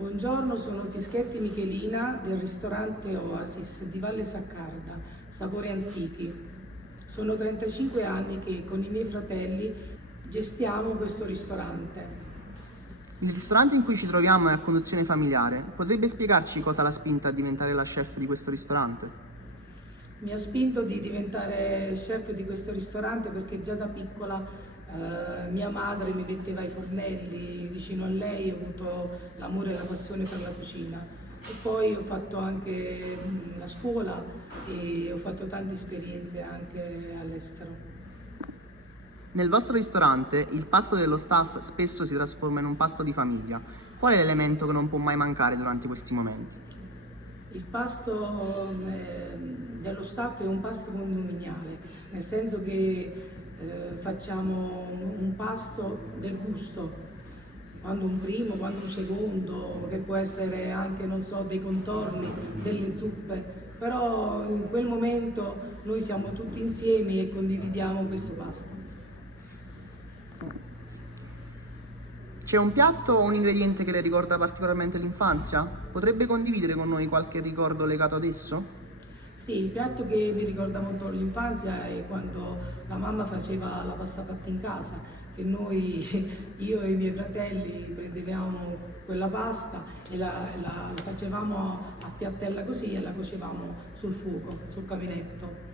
Buongiorno, sono Fischetti Michelina del ristorante Oasis di Valle Saccarda, Sapori Antichi. Sono 35 anni che con i miei fratelli gestiamo questo ristorante. Il ristorante in cui ci troviamo è a conduzione familiare. Potrebbe spiegarci cosa l'ha spinta a diventare la chef di questo ristorante? Mi ha spinto di diventare chef di questo ristorante perché già da piccola mia madre mi metteva ai fornelli, vicino a lei ho avuto l'amore e la passione per la cucina. E poi ho fatto anche la scuola e ho fatto tante esperienze anche all'estero. Nel vostro ristorante il pasto dello staff spesso si trasforma in un pasto di famiglia. Qual è l'elemento che non può mai mancare durante questi momenti? Il pasto dello staff è un pasto condominiale, nel senso che facciamo un pasto del gusto, quando un primo, quando un secondo, che può essere anche, non so, dei contorni, delle zuppe, però in quel momento noi siamo tutti insieme e condividiamo questo pasto. C'è un piatto o un ingrediente che le ricorda particolarmente l'infanzia? Potrebbe condividere con noi qualche ricordo legato ad esso? Sì, il piatto che mi ricorda molto l'infanzia è quando la mamma faceva la pasta fatta in casa, che noi, io e i miei fratelli, prendevamo quella pasta e la facevamo a piattella così e la cuocevamo sul fuoco, sul caminetto.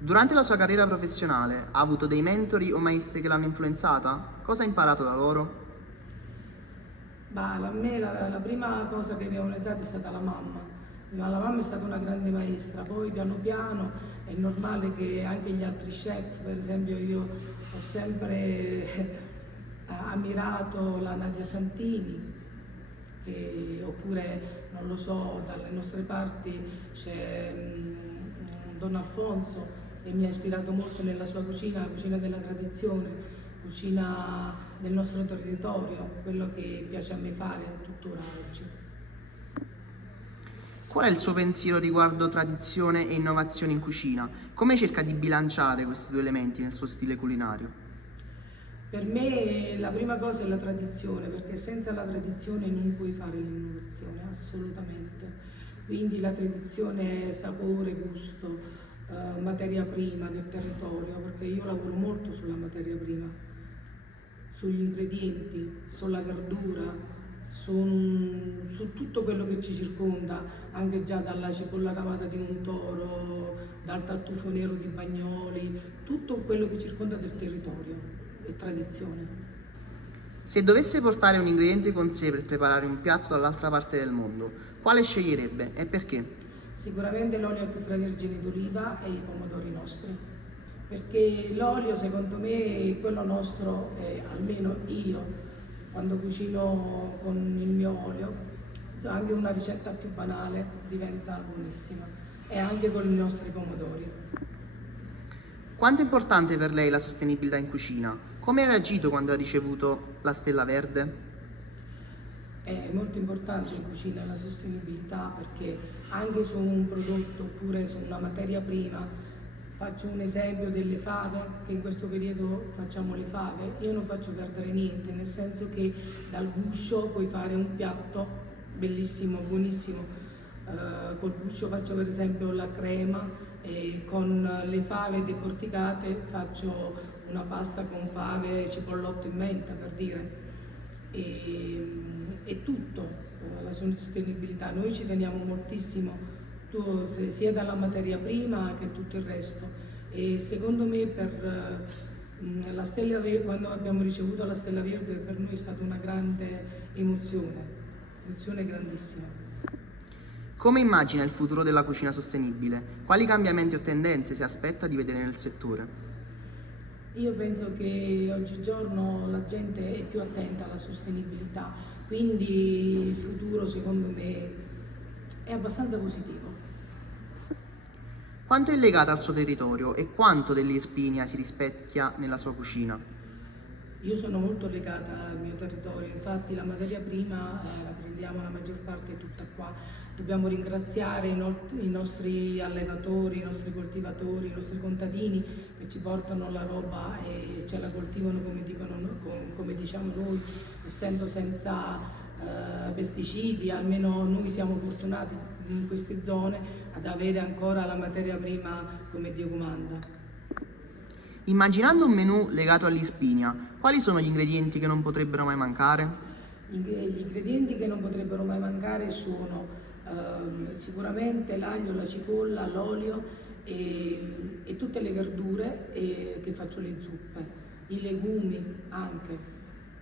Durante la sua carriera professionale ha avuto dei mentori o maestri che l'hanno influenzata? Cosa ha imparato da loro? Ma a me la prima cosa che mi ha influenzato è stata la mamma. La mamma è stata una grande maestra, poi piano piano è normale che anche gli altri chef, per esempio io ho sempre ammirato la Nadia Santini, oppure non lo so, dalle nostre parti c'è Don Alfonso e mi ha ispirato molto nella sua cucina, la cucina della tradizione, cucina del nostro territorio, quello che piace a me fare tuttora oggi. Qual è il suo pensiero riguardo tradizione e innovazione in cucina? Come cerca di bilanciare questi due elementi nel suo stile culinario? Per me la prima cosa è la tradizione, perché senza la tradizione non puoi fare l'innovazione, assolutamente. Quindi la tradizione è sapore, gusto, materia prima del territorio, perché io lavoro molto sulla materia prima, sugli ingredienti, sulla verdura, su tutto quello che ci circonda, anche già dalla cipolla ramata di un toro, dal tartufo nero di Bagnoli, tutto quello che circonda del territorio e tradizione. Se dovesse portare un ingrediente con sé per preparare un piatto dall'altra parte del mondo, quale sceglierebbe e perché? Sicuramente l'olio extravergine d'oliva e i pomodori nostri, perché l'olio secondo me, quello nostro, almeno io, quando cucino con il mio olio, anche una ricetta più banale diventa buonissima, e anche con i nostri pomodori. Quanto è importante per lei la sostenibilità in cucina? Come ha reagito quando ha ricevuto la stella verde? È molto importante in cucina la sostenibilità, perché anche su un prodotto oppure su una materia prima, faccio un esempio delle fave, che in questo periodo facciamo le fave, io non faccio perdere niente, nel senso che dal guscio puoi fare un piatto bellissimo, buonissimo. Col guscio faccio per esempio la crema e con le fave decorticate faccio una pasta con fave, cipollotto e menta, per dire. E tutto, la sostenibilità, noi ci teniamo moltissimo, sia dalla materia prima che tutto il resto. E secondo me per la Stella Verde, quando abbiamo ricevuto la Stella Verde, per noi è stata una grande emozione grandissima. Come immagina il futuro della cucina sostenibile? Quali cambiamenti o tendenze si aspetta di vedere nel settore? Io penso che oggigiorno la gente è più attenta alla sostenibilità, quindi il futuro secondo me è abbastanza positivo. Quanto è legata al suo territorio e quanto dell'Irpinia si rispecchia nella sua cucina? Io sono molto legata al mio territorio, infatti la materia prima la prendiamo la maggior parte tutta qua. Dobbiamo ringraziare i nostri allevatori, i nostri coltivatori, i nostri contadini che ci portano la roba e ce la coltivano come diciamo noi, nel senso senza pesticidi. Almeno noi siamo fortunati in queste zone ad avere ancora la materia prima come Dio comanda. Immaginando un menù legato all'Irpinia, quali sono gli ingredienti che non potrebbero mai mancare? Gli ingredienti che non potrebbero mai mancare sono sicuramente l'aglio, la cipolla, l'olio e tutte le verdure che faccio le zuppe, i legumi anche,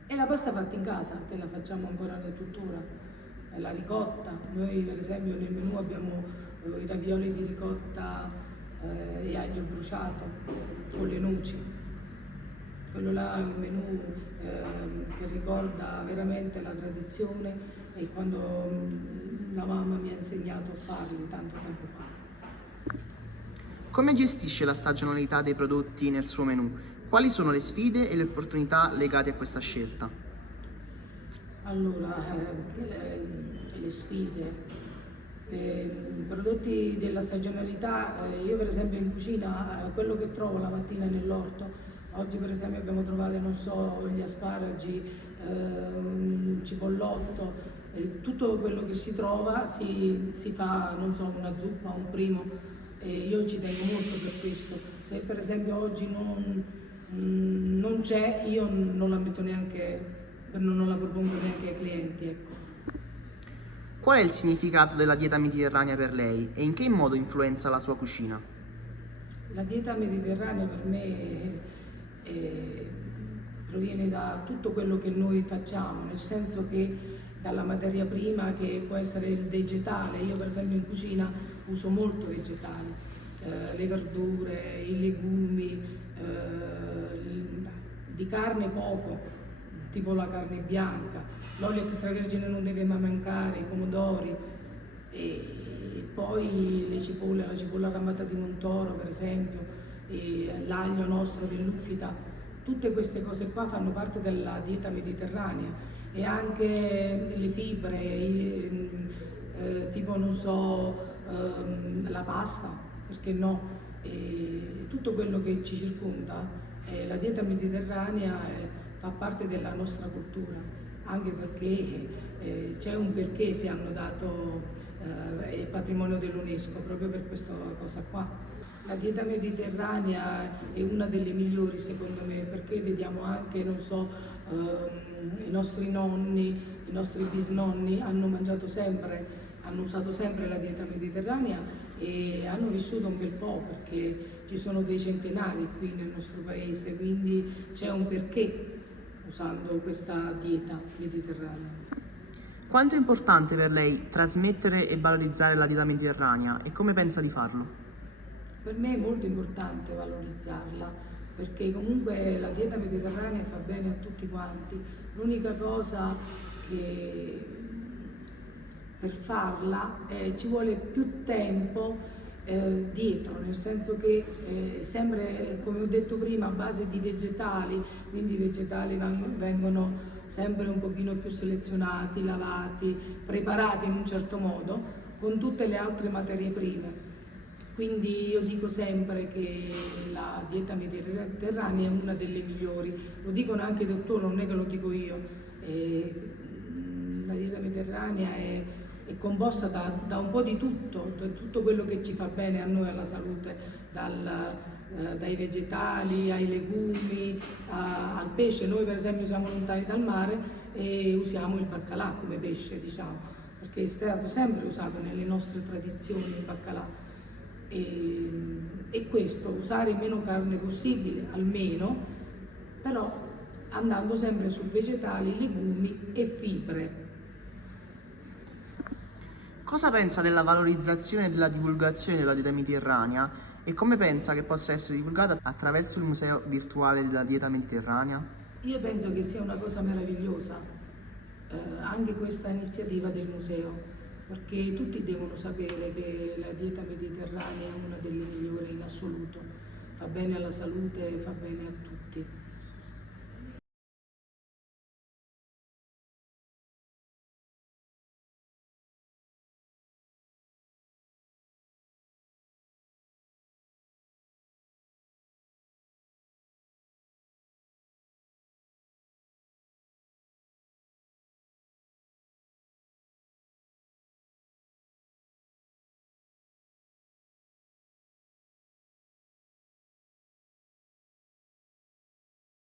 e la pasta fatta in casa che la facciamo ancora tuttora, la ricotta. Noi per esempio nel menù abbiamo i ravioli di ricotta e aglio bruciato con le noci. Quello là è un menù che ricorda veramente la tradizione e quando la mamma mi ha insegnato a farli tanto tempo fa. Come gestisce la stagionalità dei prodotti nel suo menù? Quali sono le sfide e le opportunità legate a questa scelta? Allora, le sfide. I prodotti della stagionalità, io per esempio in cucina quello che trovo la mattina nell'orto, oggi per esempio abbiamo trovato, non so, gli asparagi, un cipollotto, tutto quello che si trova si fa, non so, una zuppa, un primo, e io ci tengo molto per questo. Se per esempio oggi non c'è, io non la metto neanche, non la propongo neanche ai clienti, ecco. Qual è il significato della dieta mediterranea per lei e in che modo influenza la sua cucina? La dieta mediterranea per me proviene da tutto quello che noi facciamo, nel senso che dalla materia prima che può essere il vegetale. Io per esempio in cucina uso molto vegetale, le verdure, i legumi, di carne poco, tipo la carne bianca, l'olio extravergine non deve mai mancare, i pomodori e poi le cipolle, la cipolla ramata di Montoro per esempio, e l'aglio nostro dell'Ufita. Tutte queste cose qua fanno parte della dieta mediterranea e anche le fibre, tipo non so, la pasta, perché no? E tutto quello che ci circonda, la dieta mediterranea fa parte della nostra cultura, anche perché c'è un perché si hanno dato il patrimonio dell'UNESCO proprio per questa cosa qua. La dieta mediterranea è una delle migliori secondo me, perché vediamo anche, non so, i nostri nonni, i nostri bisnonni hanno mangiato sempre, hanno usato sempre la dieta mediterranea e hanno vissuto un bel po', perché ci sono dei centenari qui nel nostro paese, quindi c'è un perché usando questa dieta mediterranea. Quanto è importante per lei trasmettere e valorizzare la dieta mediterranea e come pensa di farlo? Per me è molto importante valorizzarla, perché comunque la dieta mediterranea fa bene a tutti quanti. L'unica cosa che per farla ci vuole più tempo dietro, nel senso che sempre, come ho detto prima, a base di vegetali, quindi i vegetali vengono sempre un pochino più selezionati, lavati, preparati in un certo modo, con tutte le altre materie prime. Quindi io dico sempre che la dieta mediterranea è una delle migliori, lo dicono anche i dottori, non è che lo dico io. La dieta mediterranea è composta da un po' di tutto, da tutto quello che ci fa bene a noi, alla salute, dai vegetali ai legumi, al pesce. Noi per esempio siamo lontani dal mare e usiamo il baccalà come pesce, diciamo, perché è stato sempre usato nelle nostre tradizioni il baccalà. E questo, usare meno carne possibile, almeno, però andando sempre su vegetali, legumi e fibre. Cosa pensa della valorizzazione e della divulgazione della dieta mediterranea e come pensa che possa essere divulgata attraverso il museo virtuale della dieta mediterranea? Io penso che sia una cosa meravigliosa, anche questa iniziativa del museo, perché tutti devono sapere che la dieta mediterranea è una delle migliori in assoluto, fa bene alla salute e fa bene a tutti.